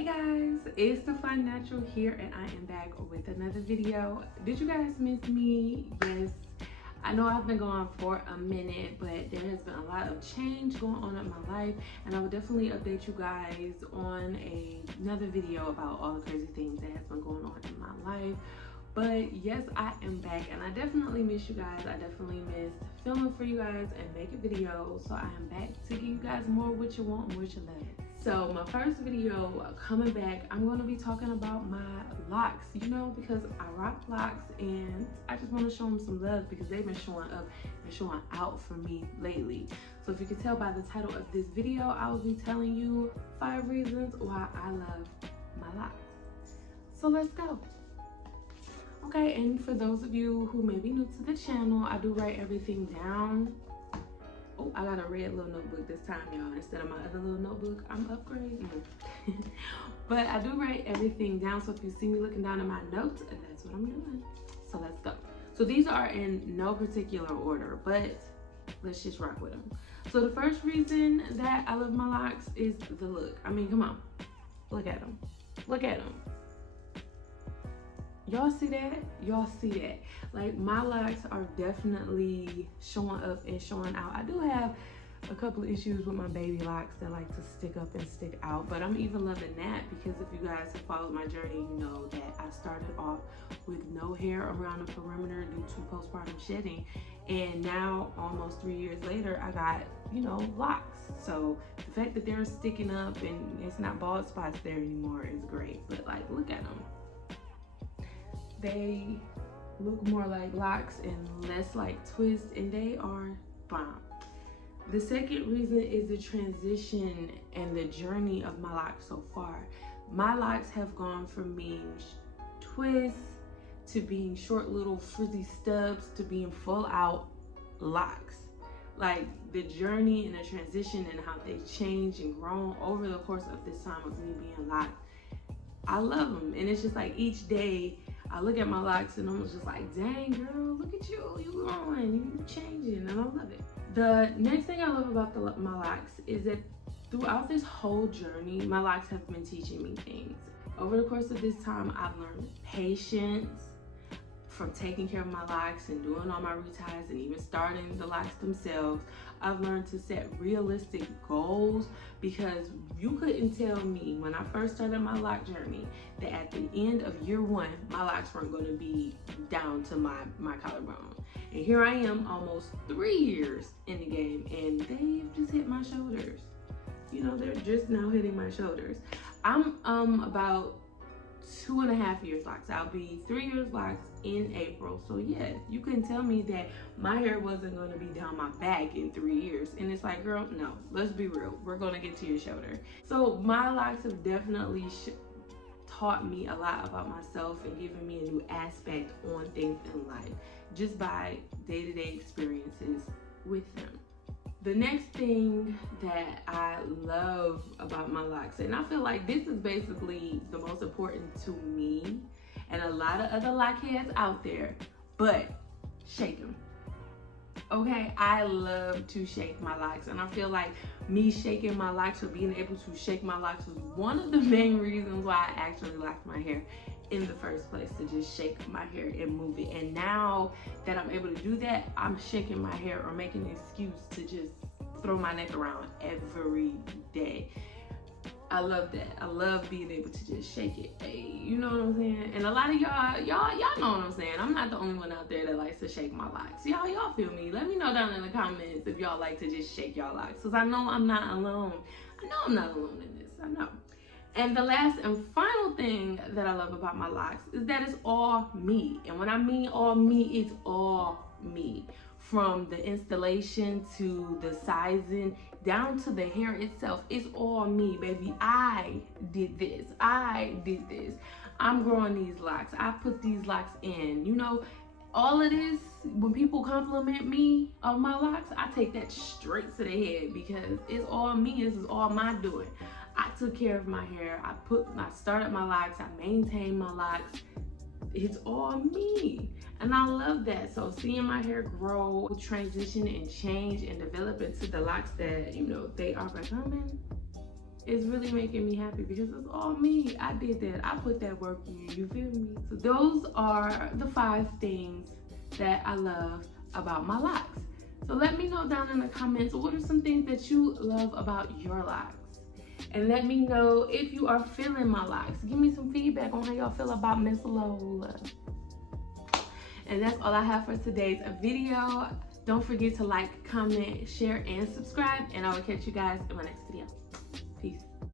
Hey guys, it's the Fun Natural here, and I am back with another video. Did you guys miss me? Yes, I know I've been gone for a minute, but there has been a lot of change going on in my life, and I will definitely update you guys on another video about all the crazy things that has been going on in my life. But yes, I am back, and I definitely miss you guys. I definitely missed filming for you guys and making videos. So I am back to give you guys more what you want and what you love. So my first video coming back, I'm going to be talking about my locks, you know, because I rock locks and I just want to show them some love because they've been showing up and showing out for me lately. So if you can tell by the title of this video, I will be telling you 5 reasons why I love my locks. So let's go. Okay, and for those of you who may be new to the channel, I do write everything down. Oh, I got a red little notebook this time, y'all. Instead of my other little notebook, I'm upgrading. But I do write everything down, so if you see me looking down at my notes, that's what I'm doing. So let's go. So these are in no particular order, but let's just rock with them. So the first reason that I love my locks is the look. I mean, come on. Look at them. Look at them. Y'all see that? Y'all see that? Like, my locks are definitely showing up and showing out. I do have a couple of issues with my baby locks that like to stick up and stick out, but I'm even loving that because if you guys have followed my journey, you know that I started off with no hair around the perimeter due to postpartum shedding, and now almost 3 years later, I got, you know, locks. So the fact that they're sticking up and it's not bald spots there anymore is great. But like, look at them. They look more like locks and less like twists, and they are bomb. The second reason is the transition and the journey of my locks so far. My locks have gone from being twists to being short little frizzy stubs to being full out locks. Like, the journey and the transition and how they changed and grown over the course of this time of me being locked, I love them. And it's just like each day I look at my locks and I'm just like, dang girl, look at you, you growing, you changing, and I love it. The next thing I love about my locks is that throughout this whole journey, my locks have been teaching me things. Over the course of this time, I've learned patience from taking care of my locks and doing all my reties and even starting the locks themselves. I've learned to set realistic goals because you couldn't tell me when I first started my lock journey that at the end of year 1, my locks weren't going to be down to my collarbone. And here I am almost 3 years in the game and they've just hit my shoulders. You know, they're just now hitting my shoulders. I'm about 2.5 years locks. I'll be 3 years locks in April. So yes, you couldn't tell me that my hair wasn't going to be down my back in 3 years. And it's like, girl, no, let's be real. We're going to get to your shoulder. So my locks have definitely taught me a lot about myself and given me a new aspect on things in life just by day-to-day experiences with them. The next thing that I love about my locks, and I feel like this is basically the most important to me and a lot of other lock heads out there, but shake them. Okay, I love to shake my locks, and I feel like me shaking my locks or being able to shake my locks was one of the main reasons why I actually locked my hair in the first place, to just shake my hair and move it. And now that I'm able to do that, I'm shaking my hair or making an excuse to just throw my neck around every day. I love that. I love being able to just shake it. Hey, you know what I'm saying? And a lot of y'all know what I'm saying. I'm not the only one out there that likes to shake my locks. Y'all feel me? Let me know down in the comments if y'all like to just shake y'all locks, because I know I'm not alone. I know I'm not alone in this. I know. And the last and final thing that I love about my locks is that it's all me. And when I mean all me, it's all me. From the installation to the sizing down to the hair itself, it's all me, baby. I did this. I did this. I'm growing these locks. I put these locks in. You know, all of this, when people compliment me on my locks, I take that straight to the head because it's all me. This is all my doing. I took care of my hair. I started my locks. I maintained my locks. It's all me. And I love that. So seeing my hair grow, transition and change and develop into the locks that, you know, they are becoming, It's really making me happy because it's all me. I did that. I put that work in. You feel me? So those are the 5 things that I love about my locks. So let me know down in the comments, what are some things that you love about your locks? And let me know if you are feeling my locks. Give me some feedback on how y'all feel about Miss Lola. And that's all I have for today's video. Don't forget to like, comment, share, and subscribe. And I will catch you guys in my next video.